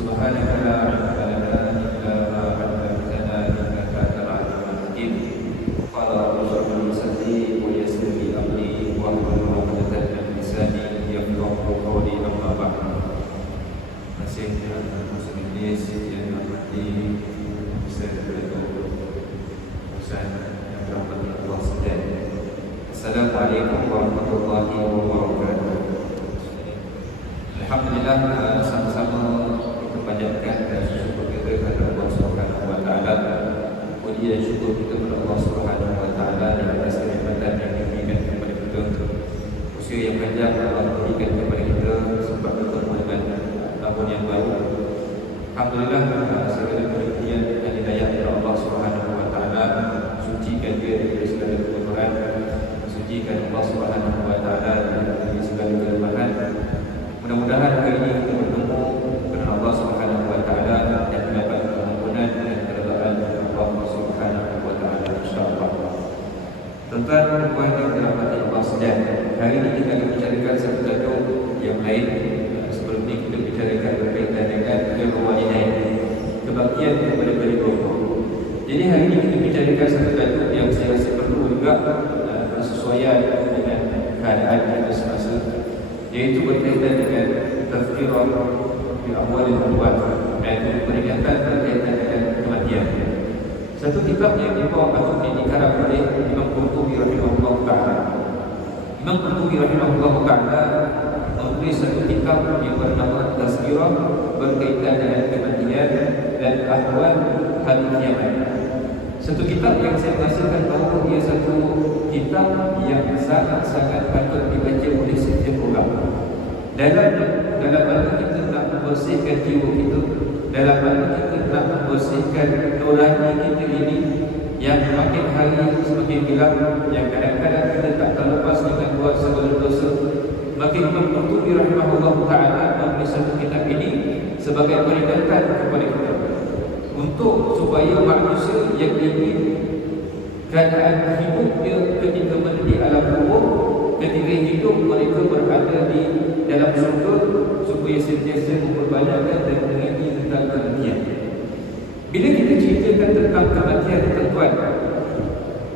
Subhanaka la ilma lana illa ma 'allamtana innaka antal 'alimul hakim. Qala rabbi sadri wa yassir li amri wahlul 'uqdatam min lisani yafqahu qawli, amma ba'd. Masih muslim yang dirahmati Ustaz yang dirahmati Allah sekalian. Assalamualaikum warahmatullahi wabarakatuh. Alhamdulillah, sama-sama kita panjatkan syukur kita kepada Allah Subhanahu wa taala. Puji dan syukur kita kepada Allah Subhanahu wa taala di atas kenikmatan yang diberikan kepada kita. Usia yang panjang Allah berikan kepada kita sebab bertemu dengan tahun yang baru. Alhamdulillah, segala pujian dan hidayah kepada Allah Subhanahu wa taala. Sucikan dia dari segala kekurangan, sucikan Allah Subhanahu wa taala dari segala kelemahan. Mudah-mudahan hari ini kita bertemu dengan Allah Subhanahu wa taala dan mendapat pengampunan dan keridaan Allah Subhanahu wa taala, insyaallah. Tuan-tuan dan puan yang dirahmati Allah sekalian, hari ini kita akan bicarakan satu tajuk yang lain. Sebelum ini kita bicarakan berkaitan dengan birrul walidain, kebaktian kepada kedua orang. Jadi hari ini kita bicarakan satu tajuk yang saya rasa perlu juga bersesuaian dengan keadaan kita semasa, yaitu berkaitan dengan tazkirah bi awalil amwat, iaitu peringatan berkaitan dengan kematian. Satu kitab yang dibawa atau dikarang oleh Imam Qurtubi rahimahullah ta'ala. Imam Qurtubi rahimahullah ta'ala menulis satu kitab yang bernama Tazkirah berkaitan dengan kematian dan ahwal hari kiamat. Satu kitab yang saya rasakan bahawa ia satu kitab yang sangat-sangat patut dibaca oleh setiap orang. Dalam mana kita nak membersihkan jiwa kita, dalam mana kita nak membersihkan nurani kita ini yang makin hari semakin gelap, yang kadang-kadang kita tak terlepas dengan buat segala dosa. Maka Imam Qurtubi rahimahullah ta'ala menulis satu kitab ini sebagai peringatan kepada kita untuk supaya manusia yang ingin keadaan hidupnya ketika berada di alam kubur, ketika hidup mereka berada di dalam syurga, supaya sentiasa memperbanyakkan dan mengingat tentang kematian. Bila kita ceritakan tentang kematian, tuan-tuan,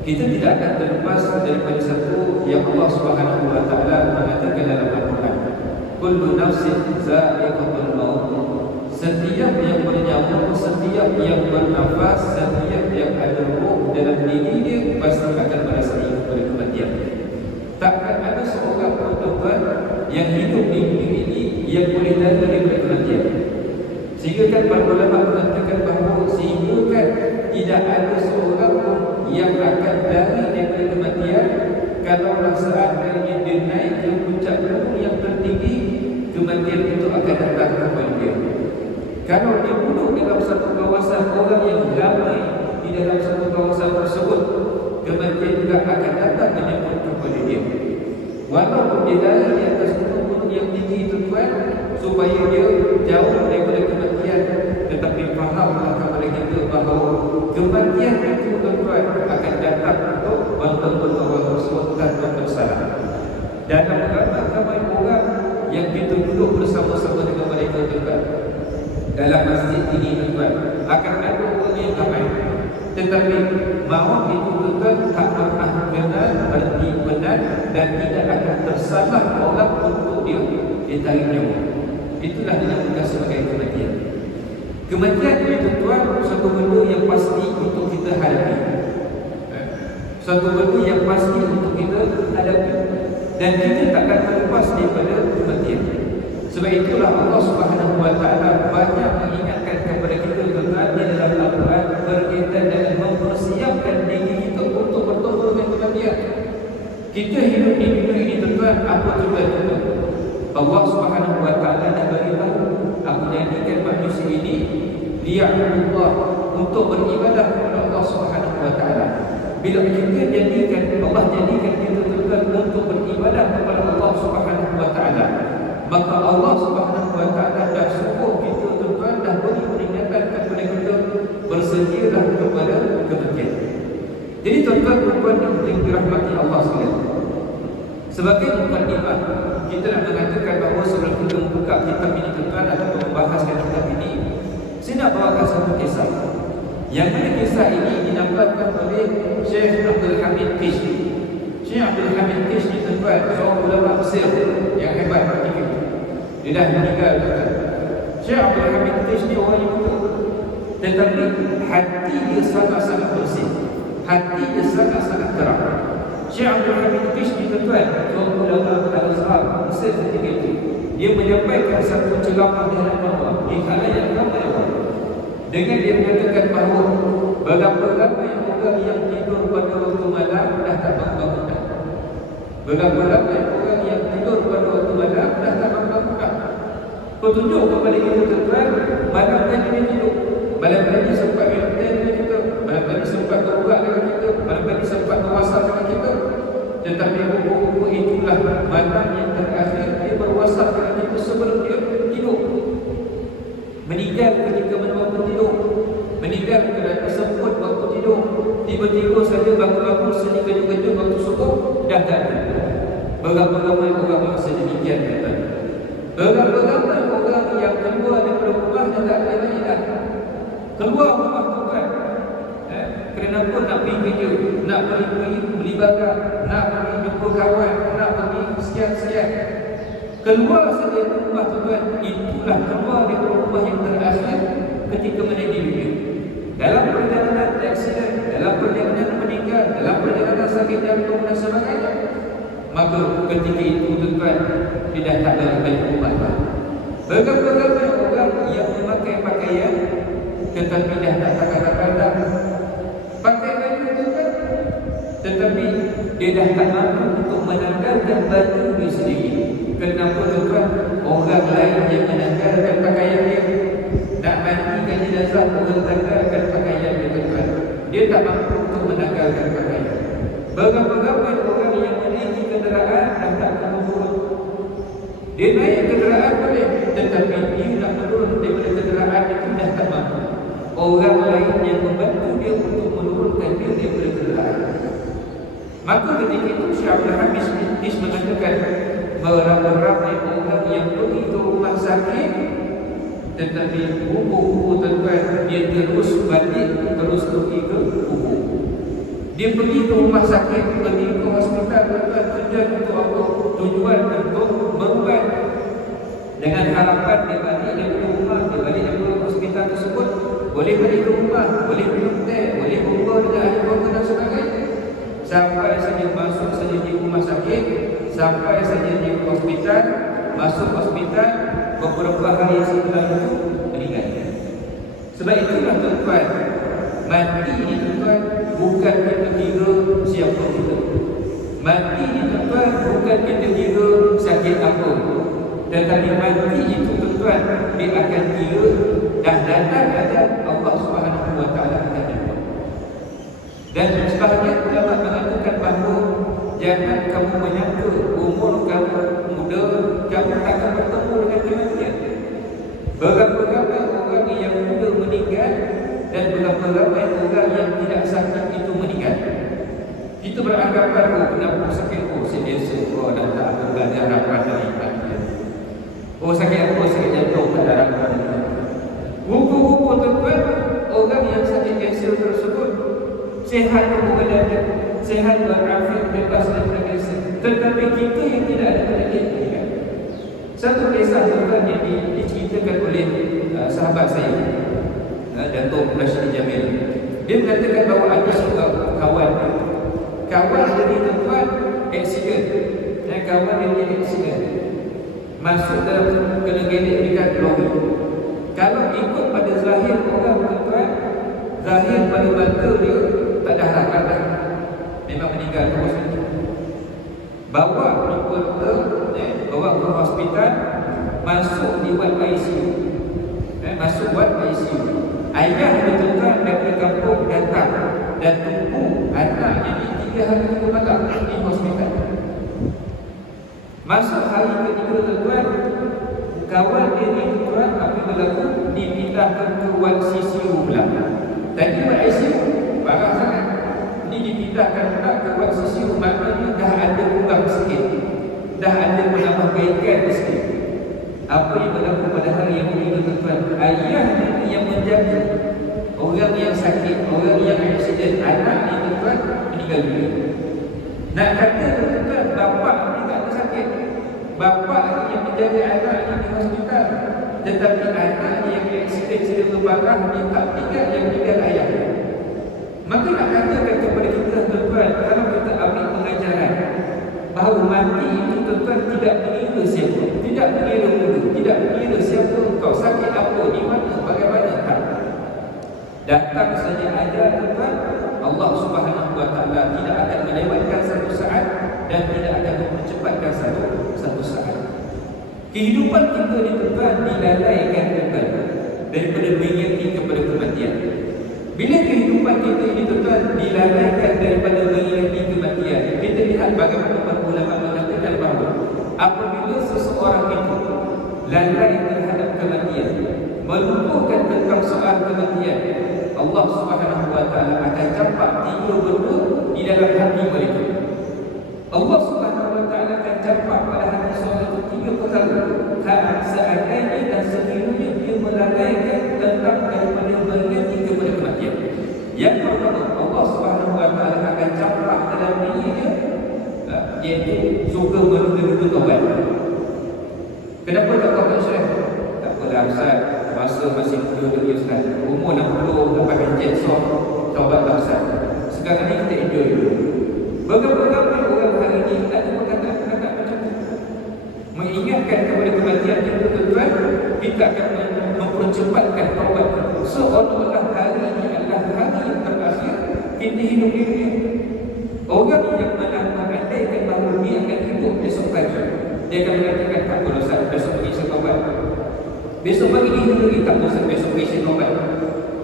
kita tidak akan terlepas daripada satu yang Allah Subhanahu wa taala mengatakan dalam Al-Quran, kullu nafsin za'iqatul maut. Setiap yang bernyawa, setiap yang bernafas, setiap yang ada roh dalam diri dia pasti akan merasai kepada kematian. Takkan ada seorang pun, tuan, yang hidup di dunia ini yang boleh lari daripada kematian. Sehingga kan para ulama mengatakan bahawa sehingga kan tidak ada seorang pun yang akan lari daripada kematian kalaulah seandainya dia naik ke puncak gunung yang tertinggi, kematian itu akan datang kepada dia. Kalau dia duduk dalam satu kawasan orang yang ramai di dalam satu kawasan tersebut, kematian juga akan datang menyambut kepada dia. Walaupun dia lari di atas gunung yang tinggi itu, tuan, supaya dia jauh daripada kematian, tetapi fahamlah kepada kita bahawa kematian itu, tuan, akan datang untuk bantuan orang tersebut tanpa bersalah. Dan ramai orang yang kita duduk bersama-sama dengan mereka, tuan, dalam masjid ini, tuan, akan ada orang yang ramai, tetapi maut itu, tuan, tak pernah kenal berhenti benar dan tidak akan tersalah orang untuk dia ditarik nyawa. Itulah dinamakan sebagai kematian. Kematian itu, tuan, satu benda yang pasti untuk kita hadapi, satu benda yang pasti untuk kita hadapi, dan kita takkan terlepas daripada kematian. Sebab itulah Allah Subhanahu wa taala banyak mengingatkan kepada kita, tuan, di dalam Al-Quran berkaitan dengan mempersiapkan diri kita untuk bertemu dengan kematian. Kita hidup di dunia ini, tuan, apa tujuan kita? Allah Subhanahu wa taala dah beritahu, aku jadikan manusia ini liya'budullah, untuk beribadah kepada Allah Subhanahu wa taala. Bila kita jadikan Allah jadikan kita, tuan, untuk beribadah kepada Allah Subhanahu wa taala, maka Allah Subhanahu wa taala dah suruh kita, tuan, dah beri peringatan kepada kita, bersedialah kepada kematian. Jadi, tuan-tuan dan puan yang dirahmati Allah sekalian, sebagai mukadimah, kita nak mengatakan bahawa sebelum kita membuka kitab ini, tuan, atau membahaskan kitab ini, nak bawakan satu kisah. Yang mana kisah ini didapatkan oleh Syekh Abdul Hamid Kishki. Syekh Abdul Hamid Kishki tuan-tuan, seorang ulama Mesir yang hebat ketika itu. Dia dah meninggal tuan-tuan. Syekh Abdul Hamid Kishki orang yang betul, tetapi hati dia sangat-sangat bersih, hati dia sangat-sangat terang. Syekh Abdul Hamid Kishki tuan-tuan, seorang ulama Al-Azhar Mesir ketika itu, dia menyampaikan satu ceramah di hadapan Allah, di khalayak ramai orang, dengan dia mengatakan bahawa berapa-berapa orang yang tidur pada waktu malam dah tak bangun dah. Berapa-berapa orang yang tidur pada waktu malam dah tak bangun dah. Petunjuk kepada kita tuan-tuan, malam tadi dia tidur, malam tadi sempat minum teh dengan kita, malam tadi sempat berubat dengan kita, malam tadi sempat berwasap dengan kita. Tetapi rupa-rupa itulah malam yang terakhir dia berwasap dengan kita sebelum dia tidur. Meninggal ketika waktu tidur, meninggal kerana semput waktu tidur, tiba-tiba saja bangun-bangun sekejap-kejap waktu subuh dah tak ada. Beramai-ramai orang yang sedemikian kata. Beramai-ramai orang yang keluar daripada rumah dan tak ada lagi dah. Keluar rumah tuan, kerana pun nak pergi kerja, nak pergi beli barang, nak pergi jumpa kawan, nak pergi sekian-sekian. Keluar saja rumah tuan, itulah keluar dari rumah yang terakhir ketika menaiki dunia. Dalam perjalanan aksiden, dalam perjalanan meninggal, dalam perjalanan sakit jantung dan sebagainya, maka ketika itu tuan, tidak tak ada lagi rumah. Berapa-berapa orang yang memakai pakaian tetapi dah tak kadang-kadang pakai baju tuan, tetapi dia dah tak mampu untuk menanggalkan baju dia sendiri. Kenapa tuan? Orang lain yang menanggalkan pakaian dia, nak mandikan jenazah orang menanggalkan pakaian dia tuan. Dia tak mampu untuk menanggalkan pakaian. Berapa-berapa orang yang menaiki kenderaan dah tak turun. Dia naik kenderaan boleh, tetapi dia nak turun daripada kenderaan itu dah tak mampu. Orang lain yang membantu dia untuk menurunkan dia daripada kenderaan. Maka ketika itu Syekh Abdul Hamid Kishki mengatakan beramai-ramai orang yang pergi ke rumah sakit, tetapi kubur tuan-tuan dia terus balik, terus pergi ke kubur. Dia pergi ke rumah sakit, pergi ke hospital tuan-tuan, tujuan untuk apa? Tujuan untuk berubat, dengan harapan dia balik dari rumah, dia balik dari hospital tersebut, boleh balik ke rumah, boleh minum teh, boleh berbual dengan ahli keluarga dan sebagainya. Sampai saja masuk saja di rumah sakit, sampai saja di hospital, masuk hospital, beberapa hari setelah itu meninggal. Sebab itulah tuan-tuan, mati ni tuan-tuan bukan kita kira siapa kita. Mati ni tuan-tuan bukan kita kira sakit apa. Tetapi mati itu tuan-tuan dia akan kira dah datang ajal Allah Subhanahu Wa Taala akan jemput. Dan sebahagian ulama mengatakan bahawa jangan kamu menyangka umur kamu muda, kamu akan bertemu dengan kematian. Berapa-ramai orang yang muda meninggal dan berapa-ramai orang yang tidak sakit itu meninggal. Kita beranggapan, oh kenapa sakit? Oh biasa, oh dah tak ada harapan dari kematian. Oh sakit apa? Sakit jantung, tak ada harapan. Rupa-rupa tuan-tuan, orang yang sakit kanser tersebut sehat tubuh badan, sehat walafiat, bebas daripada kanser. Tetapi kita yang tidak ada penyakit ini. Satu kisah tuan yang diceritakan oleh sahabat saya, Datuk Rashid Jamil. Dia mengatakan bahawa ada seorang kawan jadi tuan aksiden. Kawan dia jadi aksiden, masuk dalam kena gelik dekat lori. Kalau ikut pada zahir orang tuan, zahir pada mata dia tak ada harapan dah, memang meninggal terus. Bawa ke hospital, masuk dibuat ICU, masuk buat ICU. Ayah dia tuan daripada kampung datang dan tunggu anak jadi 3 hari 3 malam di hospital. Masuk hari ketiga tuan, kawan dia ni tuan apa berlaku, dipindahkan ke ward CCU pula. Tadi buat ICU parah sangat, ni dipindahkan pula ke ward CCU, maknanya dah ada kurang sikit, dah ada menambahbaikan sikit. Apa yang berlaku pada hari yang ketiga tuan, ayah yang menjaga orang yang sakit, orang yang aksiden, anak ni tuan meninggal dunia. Nak kata tuan, bapa ni tak ada sakit, bapa yang menjaga anak ni di hospital, tetapi anak yang aksiden sedang berbarang dia tak tinggal, yang tinggal ayah. Maka nak katakan kepada kita tuan, kalau kita ambil pengajaran bahawa mati itu tuan tidak mengira siapa, tidak mengira dulu, tidak mengira siapa kau, sakit apa, di mana, bagaimana, tak. Datang saja ada tuan, Allah Subhanahu wa taala tidak akan melewatkan satu saat dan tidak akan mempercepatkan satu saat. Kehidupan kita ni tuan dilalaikan tuan daripada mengingati kepada kematian. Bila kehidupan kita ini tuan dilalaikan daripada mengingati kematian, kita lihat bagaimana para ulama mengatakan bahawa apabila seseorang itu lalai terhadap kematian, melupakan tentang soal kematian, Allah Subhanahu wa taala akan campak 3 benda di dalam hati mereka. Allah Subhanahu wa taala akan campak pada hati seorang itu 3 perkara. Seandainya dan sekiranya dia melalaikan tentang daripada mengingati kepada kematian. Yang pertama, Allah Subhanahu wa taala akan campak dalam dirinya, iaitu suka menunda-nunda taubat. Kenapa tak taubat Syekh? Tak apalah Ustaz, masa masih muda lagi Ustaz, umur 60 dapat pencet so taubat tak Ustaz. Sekarang ni kita enjoy dulu. Bagaimana orang hari ini ada perkataan-perkataan macam tu, mengingatkan kepada kematian kita tuan, kita akan mempercepatkan taubat. Seolah-olah hari ini adalah hari yang terakhir kita hidup di dunia. Orang yang mengandaikan bahawa dia akan hidup besok pagi, dia akan mengatakan tak apa Ustaz, besok pagi saya taubat. Besok pagi ni lagi tak apa Ustaz, besok pagi saya taubat.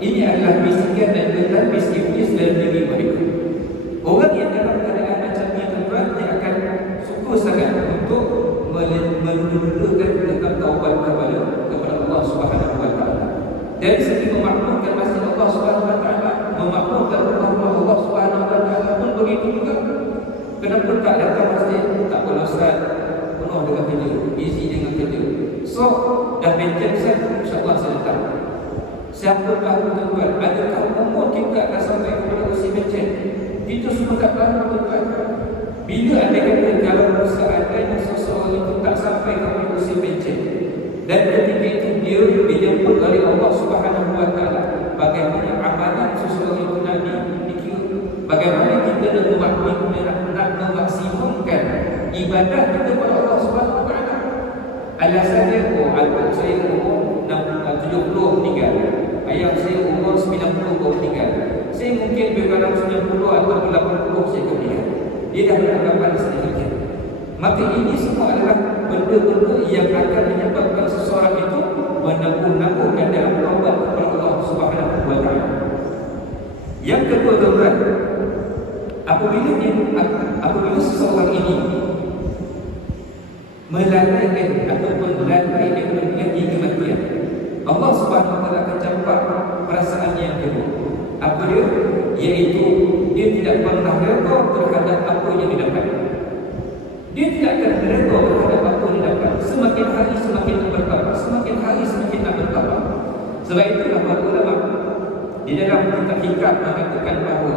Ini adalah bisikan dan talbis iblis dalam diri mereka. Orang yang dalam keadaan macam ni tuan, dia akan suka sangat untuk menunda-nundakan tentang taubat kepada Allah Subhanahu wa taala. Dari segi memakmurkan masjid Allah Subhanahu wa taala, memakmurkan rumah Allah Subhanahu wa taala pun begitu juga. Kenapa tak datang masjid? Tak apa Ustaz, penuh dengan kerja, busy dengan kerja. So, dah pencet Ustaz, insya-Allah saya datang. Siapa tahu tuan, adakah umur kita akan sampai kepada usia pencet? Kita semua tak tahu tuan. Bila anda kata kalau seandainya seseorang itu tak sampai kepada usia pencet, dan ketika itu dia dijemput oleh Allah Subhanahu wa taala, bagaimana amalan seseorang itu nanti dikira, bagaimana kita nak memaksimumkan ibadah kita kepada Allah Subhanahu wa taala. Alasannya, atuk saya umur 70 meninggal, ayah saya umur 90 meninggal, saya mungkin berkadang 90 atau 80 saya meninggal. Dia dah beranggapan sedemikian. Maka ini semua adalah benda-benda yang akan menyebabkan seseorang itu menangguh-nangguhkan dalam taubat kepada Allah Subhanahu wa taala. Yang kedua tuan, apabila seseorang ini melalaikan ataupun melalai daripada mengingati kematian, Allah Subhanahu wa taala akan campak perasaan yang kedua. Apa dia? Iaitu dia tidak pernah redha terhadap apa yang didapat. Dia tidak akan redha terhadap apa yang didapat. Semakin hari semakin bertambah, semakin hari semakin bertambah. Sebab itulah para ulama di dalam kitab hikam mengatakan bahawa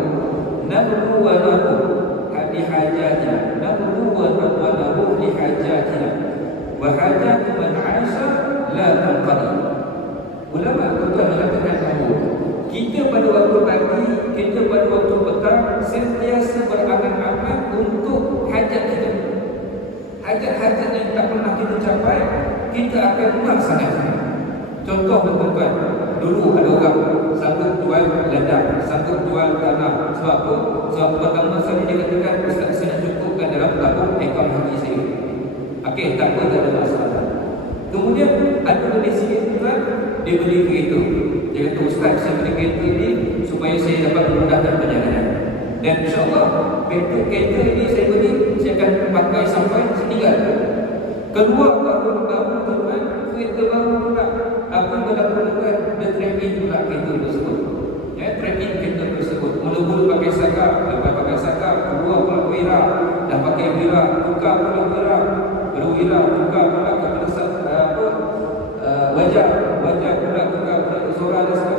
nabru wa lahu li hajatina, nabru wa lahu li hajatina, wa hajatu man 'asha la tanqadi. Ulama tuan mengatakan bahawa kita pada waktu pagi, kita pada waktu petang sentiasa berangan-angan untuk hajat kita. Hajat-hajat yang tak pernah kita capai, kita akan melaksanakan. Contoh tuan-tuan, dulu ada orang sanggup jual ladang, sanggup jual tanah. Sebab apa? Sebab pertama sekali dia katakan, Ustaz saya nak cukupkan dalam tabung ekor haji saya. Okey, tak apa, tak ada masalah. Kemudian ada benda sikit tuan, dia beli kereta. Dia kata, Ustaz saya beli kereta ini supaya saya dapat memudahkan perjalanan. Dan insyaAllah kereta ini saya beli, saya akan pakai sampai setinggal. Keluar baru tuan, kereta baru pula. Apa berlaku-lakukan? Dia trade-in pula kereta tersebut. Trade-in kereta tersebut. Mula-mula pakai sakar, lepas pakai sakar, keluar pula wira, dah pakai wira, tukar pula wira, berwira, tukar pula kepada wajah pula tukar pula zora dan sebagainya.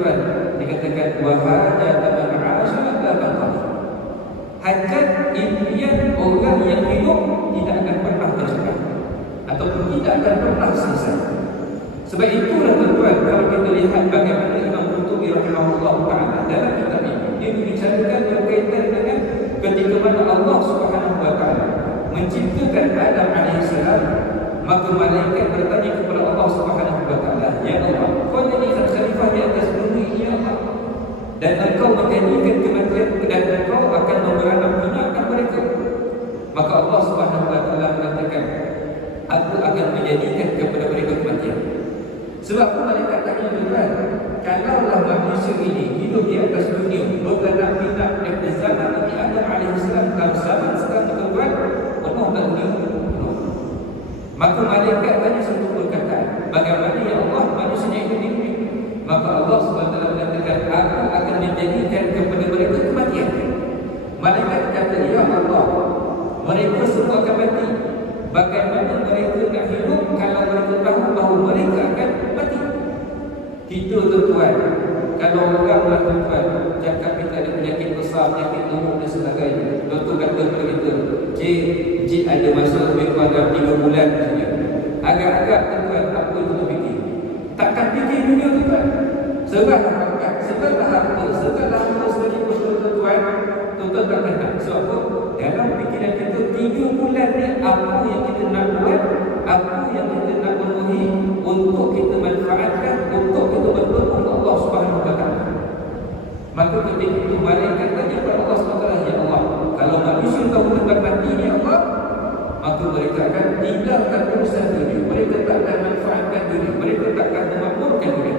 tuan-tuan, dikatakan wahada taman asya la tanqadi. Hajat impian orang yang hidup tidak akan pernah tercapai ataupun tidak akan pernah selesai. Sebab itulah tuan-tuan, kalau kita lihat bagaimana Imam Qurtubi rahimahullah ta'ala dalam kitab ini, dia membicarakan berkaitan dengan ketika mana Allah Subhanahu wa ta'ala menciptakan Adam alaihissalam, maka malaikat bertanya kepada Allah Subhanahu wa ta'ala, ya Allah, kau jadikan khalifah di atas bumi ini apa? Dan engkau menjanjikan kematian dan engkau akan memberanak binakan mereka. Maka Allah Subhanahu wa ta'ala mengatakan, aku akan menjadikan kepada mereka kematian. Sebab malaikat tanya juga, kalaulah manusia ini hidup di atas dunia berberanak binak daripada zaman Nabi Adam alaihissalam, kalau zaman sekarang tuan-tuan penuh tak dunia penuh. Maka malaikat tanya satu perkataan, bagaimana ya Allah manusia itu hidup? Maka Allah SWT mengatakan, aku akan menjadikan kepada mereka kematian. Malaikat kata, ya Allah, mereka semua akan mati. Bagaimana mereka nak hidup kalau mereka tahu bahawa mereka akan mati? Kita tuan-tuan, kalau orang lah tuan-tuan cakap kita ada penyakit besar, penyakit umum dan sebagainya, doktor kata kepada kita, Cik ada masa lebih kurang dalam 3 bulan saja. Agak-agak tuan-tuan, apa itu terfikir? Takkan fikir dunia tuan-tuan. Serahlah makan, serahlah harta, serahlah harta sebagai tuan-tuan, tuan-tuan tak kenal. Sebab apa? Dalam fikiran kita 3 bulan ni, apa yang kita nak buat, apa yang kita nak penuhi untuk kita manfaatkan, untuk kita bertemu Allah Subhanahu wa ta'ala. Maka ketika itu malaikat tanya kepada Allah SWT, ya Allah, kalau manusia tahu tentang mati ni Allah, maka mereka akan tinggalkan urusan dunia, mereka tak akan manfaatkan dunia, mereka tak akan memakmurkan dunia.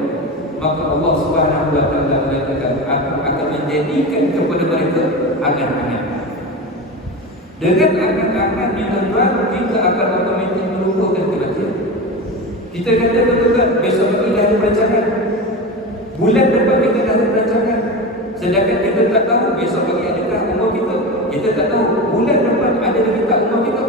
Maka Allah Subhanahu wa ta'ala mengatakan, aku akan menjadikan kepada mereka angan-angan. Dengan angan-angan di tuan, kita akan otomatik melupakan kematian. Kita kata betul-betul besok pagi dah ada perancangan, bulan depan kita dah ada perancangan, sedangkan kita tak tahu besok pagi adakah umur kita, kita tak tahu bulan depan ada lagi tak umur kita.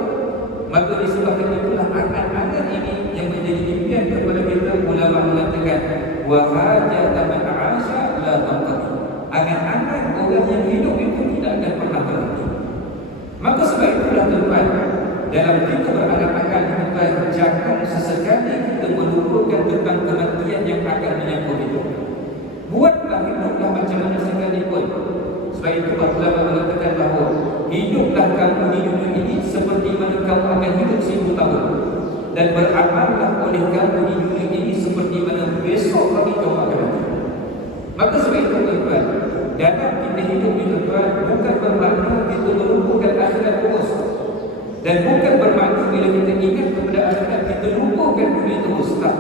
Maka disebabkan itulah angan-angan ini yang menjadi impian kepada kita. Ulama mengatakan wahajat man asya la tanqadi. Angan-angan orang yang hidup itu tidak akan pernah berhenti. Maka sebab itulah tuan-tuan, dalam kita berangan-angan tuan, jangan sesekali kita melupakan tentang kematian yang akan menyambut itu. Buatlah hiduplah macam mana sekalipun. Sebab itu ulama mengatakan bahawa hiduplah kamu di dunia ini seperti mana kamu akan hidup 1000 tahun, dan beramallah oleh kamu di dunia ini seperti mana besok pagi kamu akan mati. Maka sebab itu tuan-tuan, dalam kita hidup ini tuan, bukan bermakna kita melupakan akhirat terus, dan bukan bermakna bila kita ingat kepada akhirat kita lupakan dunia terus. Tak.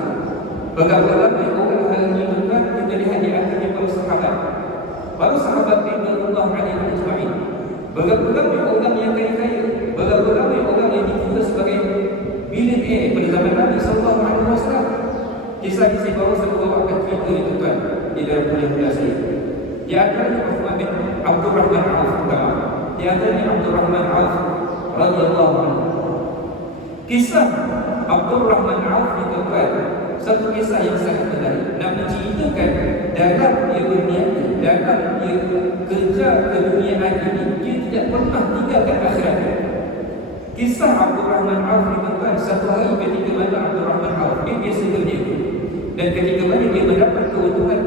Bagaimana orang hari ini tuan, kita lihat di akhirnya para sahabat. Para sahabat radhiyallahu anhum ajma'in, beramai orang yang kaya-kaya, beramai orang yang dikira sebagai billionaire pada zaman Nabi sallallahu alaihi wasallam. Kisah-kisah baru saya bawakan cerita itu tuan di dalam kuliah saya. Di antaranya Uthman bin Abdurrahman Auf, di antaranya Abdurrahman Auf radhiyallahu anhu. Kisah Abdurrahman Auf itu tuan, satu kisah yang sangat menarik, nak menceritakan dalam dia berniaga, dalam dia kerja keduniaan ini, dia tidak pernah tinggalkan akhirat. Kisah Abdurrahman Auf itu tuan, satu hari ketika mana Abdurrahman Auf dia biasa berniaga, dan ketika mana dia mendapat keuntungan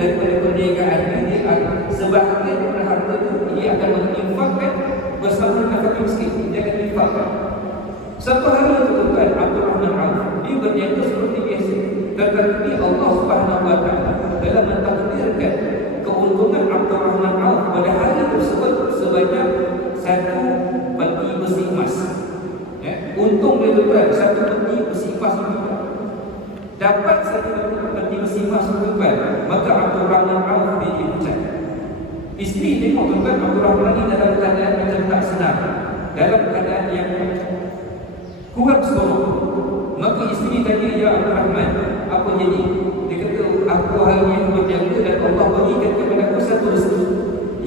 daripada perniagaan dia, sebahagian daripada harta itu dia akan menginfakkan bersama dengan fakir miskin, dia akan infakkan. Satu hari itu tuan, Abdurrahman Auf dia berniaga seperti biasa, tetapi Allah Subhanahu wa ta'ala telah mentakdirkan keuntungan Abdurrahman Auf pada hari tersebut sebanyak 1 peti besi emas. Untung dia tuan, 1 peti besi emas itu dapat 1 peti besi emas itu tuan, maka Abdurrahman Auf dia dipecat. Isteri tengok tuan, Abdurrahman ini dalam keadaan macam tak senang, dalam keadaan yang kurang seronok. Maka isteri tanya, ya Abdurrahman, apa jadi? Dia kata, aku hari ini berjaga dan Allah berikan kepada aku satu rezeki.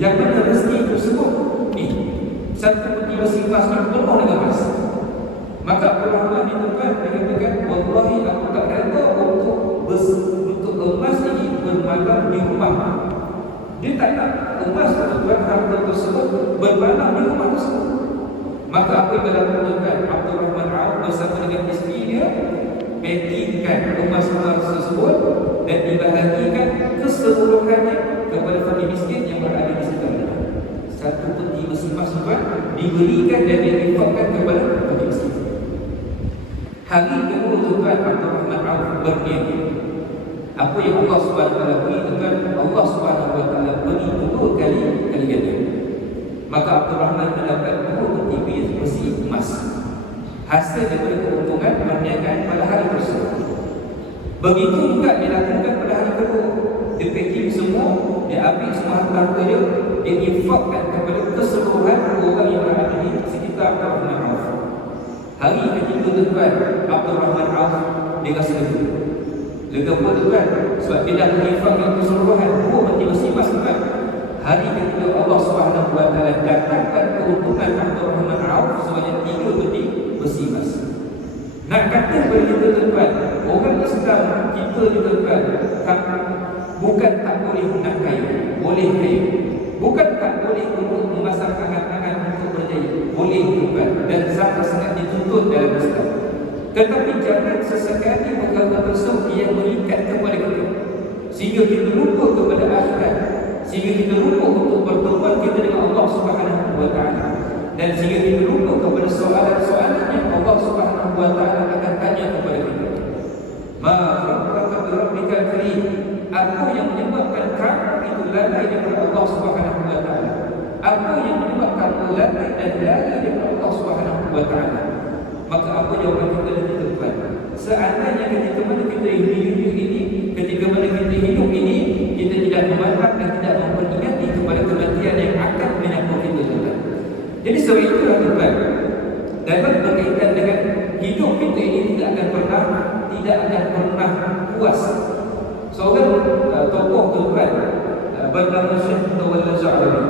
Yang mana rezeki tersebut ni 1 peti besi emas ni penuh dengan emas. Maka Abdurrahman itu kan dia katakan, wallahi aku tak reda untuk emas ini bermalam di rumah. Dia tak nak emas tuan harta tersebut bermalam di rumah tersebut. Maka apa yang dilakukan Abdul Rahman Auf bersama dengan isteri dia, packingkan emas-emas tersebut dan dibahagikan keseluruhannya kepada fakir miskin yang berada di sekitar. Satu peti besi emas diberikan dan diinfakkan kepada fakir miskin. Hari kedua tuan Abdul Rahman Auf berniaga. Apa yang Allah SWT beri tuan, Allah SWT beri 2 kali ganda. Maka Abdul Rahman mendapat 2 peti besi emas hasil daripada keuntungan perniagaan pada hari tersebut. Begitu juga dilakukan pada hari kedua. Dia packing semua, dia ambil semua harta dia, dia infakkan kepada keseluruhan orang yang berada di sekitar Abdul Rahman Auf. Hari ketiga tuan Abdul Rahman Auf dia rasa lega apa tuan? Sebab dia dah menginfakkan keseluruhan 2 peti besi emas tuan. Hari ketiga Allah SWT datangkan keuntungan Abdul Rahman Auf sebanyak 3 peti besi emas. Nak kata kepada kita tuan, orang Islam kita ni tuan, bukan tak boleh nak kaya, boleh kaya. Bukan tak boleh untuk memasang angan-angan untuk berjaya, boleh tuan, dan sangat-sangat dituntut dalam Islam. Tetapi jangan sesekali perkara tersebut yang mengikat kepada kita sehingga kita lupa kepada akhirat, sehingga kita lupa untuk pertemuan kita dengan Allah Subhanahu wa taala, dan sehingga kita lupa kepada soalan-soalan yang Allah Subhanahu wa taala akan tanya kepada kita. Ma rabbaka bi rabbikal karim. Apa yang menyebabkan kamu itu lalai daripada Allah Subhanahu wa taala? Apa yang menyebabkan kamu lalai dan lari daripada Allah Subhanahu wa taala? Maka apa jawapan kita dan kita tuan? Seandainya ketika mana kita hidup ini, ketika mana kita hidup ini, kita tidak memandang dan tidak memperingati kepada kematian yang akan menyapa kita tuan. Jadi sebab itulah tuan, dalam berkaitan dengan hidup kita ini tidak akan pernah puas. Seorang tokoh tuan bernama Syekh Mutawalla Sya'rawi.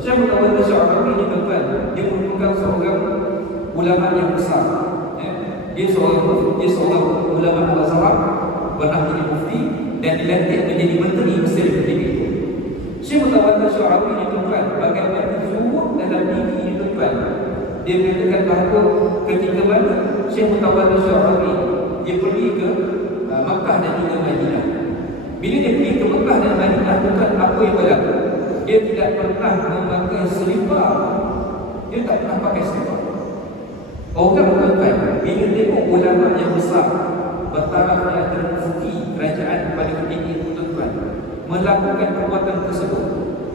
Syekh Mutawalla Sya'rawi ini tuan, dia merupakan seorang ulama yang besar. Dia seorang ulama Al-Azhar, pernah menjadi mufti dan dilantik menjadi menteri Mesir ketika itu. Syekh Mutawalla Sya'rawi ini tuan, bagaimana zuhud dalam diri ini tuan. Dia mengatakan bahawa ketika mana Syekh Mutawalla Sya'rawi dia pergi ke Makkah dan juga Madinah. Bila dia pergi ke Makkah dan Madinah tuan, apa yang berlaku? Dia tidak pernah memakai selipar. Dia tak pernah pakai selipar. Orang tuan, bila tengok ulama yang besar bertaraf di antara mufti kerajaan pada ketika itu tuan, melakukan perbuatan tersebut,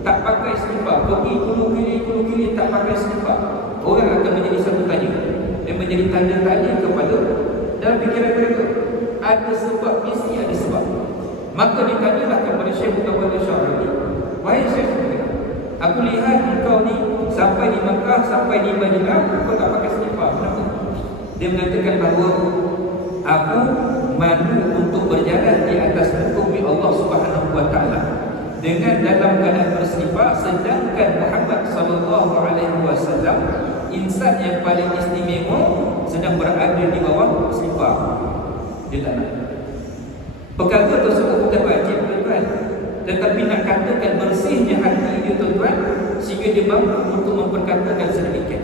tak pakai selipar, pergi kulu-kili tak pakai selipar, orang akan menjadi satu tanya dan menjadi tanda-tanya kepada dalam fikiran mereka. Ada sebab, mesti ada sebab. Maka ditanyalah kepada Syekh Mutawalla Sya'rawi, wahai Syekh, aku lihat engkau ni sampai di Makkah, sampai di Madinah, kau tak pakai selipar. Kenapa? Dia mengatakan bahawa aku malu untuk berjalan di atas muka bumi Allah Subhanahu wa taala dengan dalam keadaan berselipar, sedangkan Muhammad sallallahu alaihi wasallam, insan yang paling istimewa, sedang berada di bawah selipar. Dia tak nak. Perkara tersebut bukan wajib tuan, tetapi nak katakan bersihnya hati dia tuan, sehingga dia mampu untuk memperkatakan sedemikian.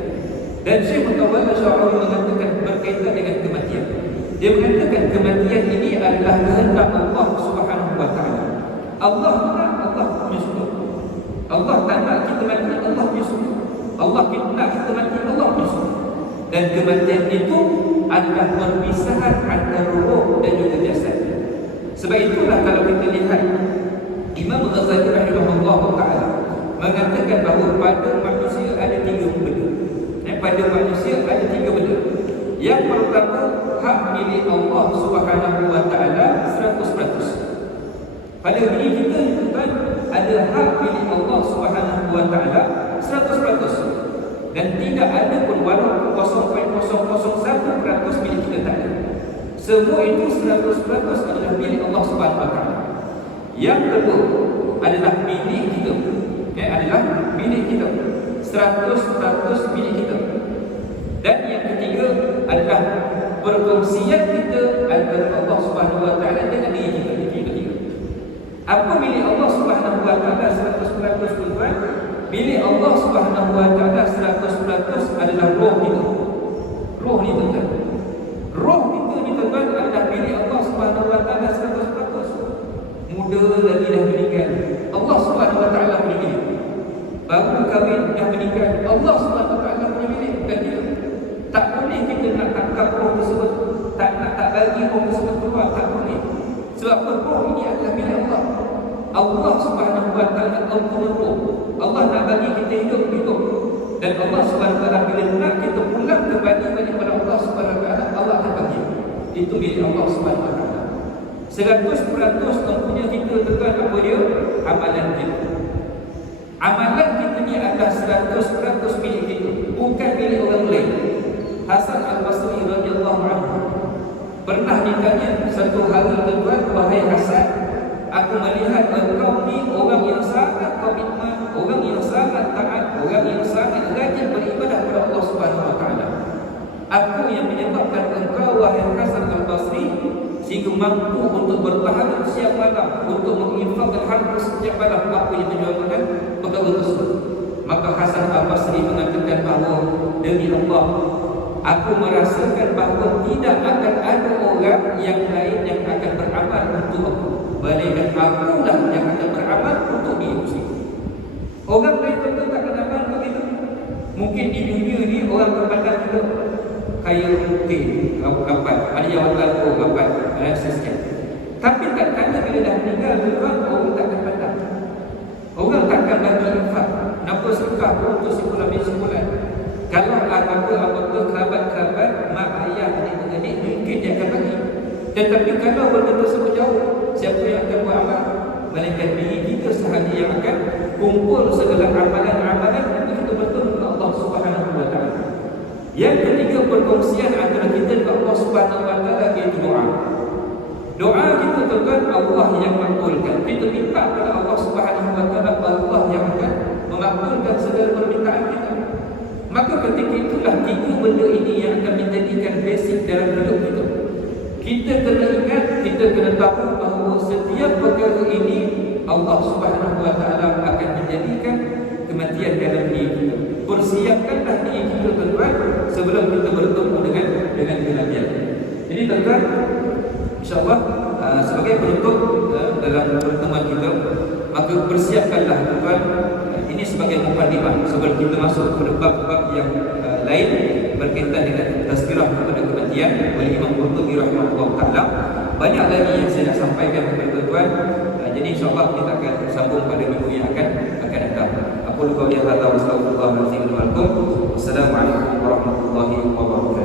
Dan Syekh Mutawalla Sya'rawi mengatakan berkaitan dengan kematian. Dia mengatakan kematian ini adalah kehendak Allah Subhanahu wa taala. Allah nak, Allah punya suka. Allah tak nak kita mati, Allah punya suka. Allah nak kita mati, Allah punya suka. Dan kematian itu adalah perpisahan antara roh dan juga jasad. Sebab itulah kalau kita lihat Imam Ghazali rahimahullah ta'ala mengatakan bahawa pada manusia ada 3 benda. Pada manusia ada 3 benda. Yang pertama, hak milik Allah Subhanahu wa taala 100%. Pada diri kita tuan, ada hak milik Allah Subhanahu wa taala 100%. Dan tidak ada pun walaupun 0.001% milik kita tak ada. Semua itu 100% adalah milik Allah Subhanahu wa taala. Yang kedua adalah milik kita. Adalah milik kita. 100% milik kita. Dan yang ketiga adalah perkongsian kita antara Allah Subhanahu wa taala dengan diri kita. Apa milik Allah Subhanahu wa taala 100% tuan? Milik Allah Subhanahu wa taala 100% adalah roh kita. Roh ni tuan. Roh kita ni tuan adalah milik Allah Subhanahu wa taala 100%. Muda lagi dah meninggal, Allah Subhanahu wa taala punya milik. Baru kahwin dah meninggal, Allah Subhanahu wa taala punya milik, bukan kita. Tak boleh kita nak tangkap roh tersebut, tak bagi roh tersebut keluar, tak boleh. Sebab roh ini adalah milik Allah. Allah Subhanahu wa taala punya roh. Allah nak bagi kita hidup. Dan Allah Subhanahu wa taala bila nak kita pulang kembali kepada Allah Subhanahu wa taala, Allah akan bagi. Itu milik Allah Subhanahu wa taala. 100% mempunyai kita tuan apa dia? Amalan kita. Amalan kita ni adalah 100% milik kita, bukan milik orang lain. Hasan Al-Basri radhiyallahu anhu pernah ditanya satu hari tuan, wahai Hasan, aku melihat engkau ni orang yang sangat komitmen, orang yang sangat taat, orang yang sangat rajin beribadah kepada Allah Subhanahu wa taala. Apa yang menyebabkan engkau wahai Hasan Al-Basri sehingga mampu untuk bertahan siang malam, untuk menginfakkan harta setiap malam? Apa yang menyebabkan perkara tersebut? Maka Hasan Al-Basri mengatakan bahawa demi Allah, aku merasakan bahawa tidak akan ada orang yang lain yang akan beramal untuk aku, melainkan akulah yang akan beramal untuk diri sendiri. Orang lain tentu tak akan amal begitu. Mungkin di dunia ni orang berpandang juga kaya rutin, rapat, ada jawatan rapat, sekian. Tapi tak tanya bila dah meninggal orang tak akan pandang. Orang tak akan bagi infak, kenapa sedekah untuk sebulan. Kalau apa-apa kerabat-kerabat, mak ayah, adik-adik, mungkin dia akan bagi. Tetapi kalau benda tersebut jauh, siapa yang akan beramal? Melainkan diri kita sahaja yang akan kumpul segala amalan-amalan untuk kita bertemu dengan Allah Subhanahu wa taala. Yang ketiga, perkongsian antara kita dengan Allah Subhanahu wa taala, iaitu doa. Doa kita tuan Allah yang makbulkan. Kita minta kepada Allah Subhanahu wa taala, Allah yang akan memakbulkan segala permintaan kita. Maka ketika itulah tiga benda ini yang akan menjadikan basic dalam hidup kita. Kita kena ingat, kita kena tahu bahawa setiap perkara ini Allah Subhanahu wa taala akan menjadikan kematian dalam diri kita. Persiapkanlah diri kita tuan sebelum kita bertemu dengan kematian. Jadi tuan, insya-Allah sebagai penutup dalam pertemuan kita, maka persiapkanlah tuan ini sebagai mukadimah sebelum kita masuk ke bab-bab yang lain berkaitan dengan tazkirah kepada kematian oleh Imam Qurtubi rahimahullah taala. Banyak lagi yang saya nak sampaikan kepada tuan. Jadi insya-Allah kita akan sambung pada minggu yang akan datang. Aku qauli hadza wa sallallahu alaihi wa sallam. Wassalamualaikum warahmatullahi wabarakatuh.